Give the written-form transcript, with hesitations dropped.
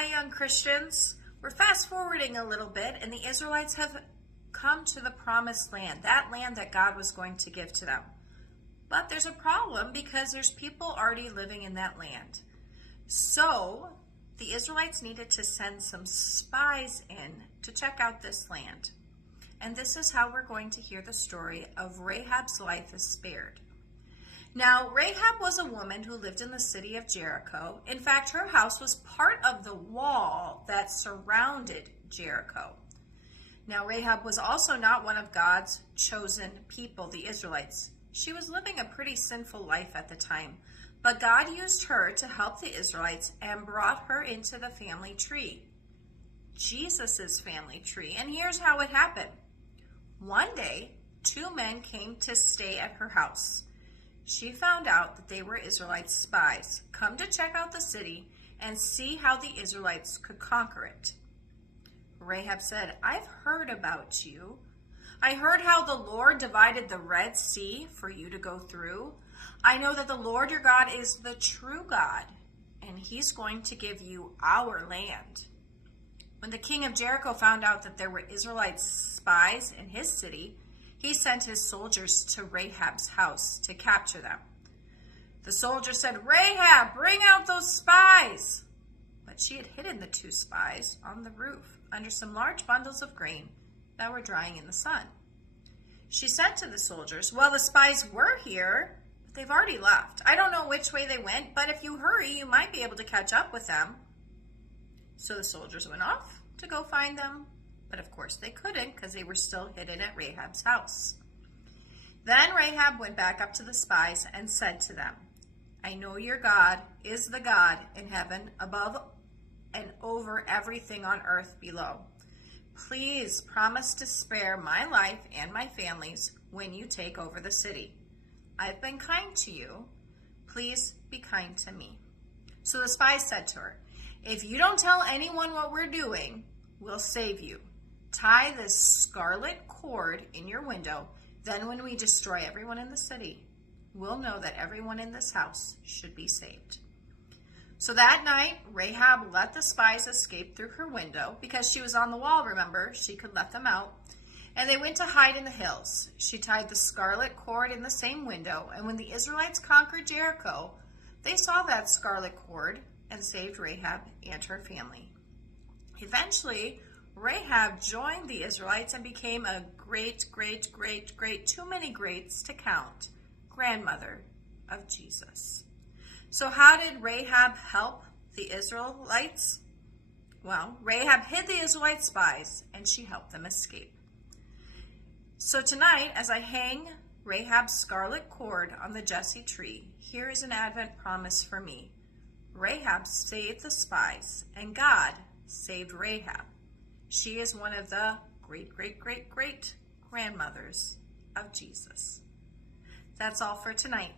Hi, young Christians. We're fast forwarding a little bit, and the Israelites have come to the promised land, that land that God was going to give to them. But there's a problem because there's people already living in that land. So the Israelites needed to send some spies in to check out this land. And this is how we're going to hear the story of Rahab's life is spared. Now, Rahab was a woman who lived in the city of Jericho. In fact, her house was part of the wall that surrounded Jericho. Now, Rahab was also not one of God's chosen people, the Israelites. She was living a pretty sinful life at the time, but God used her to help the Israelites and brought her into the family tree, Jesus' family tree. And here's how it happened. One day, two men came to stay at her house. She found out that they were Israelite spies, come to check out the city and see how the Israelites could conquer it. Rahab said, "I've heard about you. I heard how the Lord divided the Red Sea for you to go through. I know that the Lord your God is the true God, and he's going to give you our land." When the king of Jericho found out that there were Israelite spies in his city, he sent his soldiers to Rahab's house to capture them. The soldier said, "Rahab, bring out those spies." But she had hidden the two spies on the roof under some large bundles of grain that were drying in the sun. She said to the soldiers, "Well, the spies were here, but they've already left. I don't know which way they went, but if you hurry, you might be able to catch up with them." So the soldiers went off to go find them. But of course they couldn't because they were still hidden at Rahab's house. Then Rahab went back up to the spies and said to them, "I know your God is the God in heaven above and over everything on earth below. Please promise to spare my life and my family's when you take over the city. I've been kind to you. Please be kind to me." So the spies said to her, "If you don't tell anyone what we're doing, we'll save you. Tie this scarlet cord in your window. Then when we destroy everyone in the city, we'll know that everyone in this house should be saved." So that night, Rahab let the spies escape through her window. Because she was on the wall, remember, she could let them out. And they went to hide in the hills. She tied the scarlet cord in the same window. And when the Israelites conquered Jericho, they saw that scarlet cord and saved Rahab and her family. Eventually, Rahab joined the Israelites and became a great, too many greats to count, grandmother of Jesus. So how did Rahab help the Israelites? Well, Rahab hid the Israelite spies and she helped them escape. So tonight, as I hang Rahab's scarlet cord on the Jesse tree, here is an Advent promise for me. Rahab saved the spies and God saved Rahab. She is one of the great grandmothers of Jesus. That's all for tonight.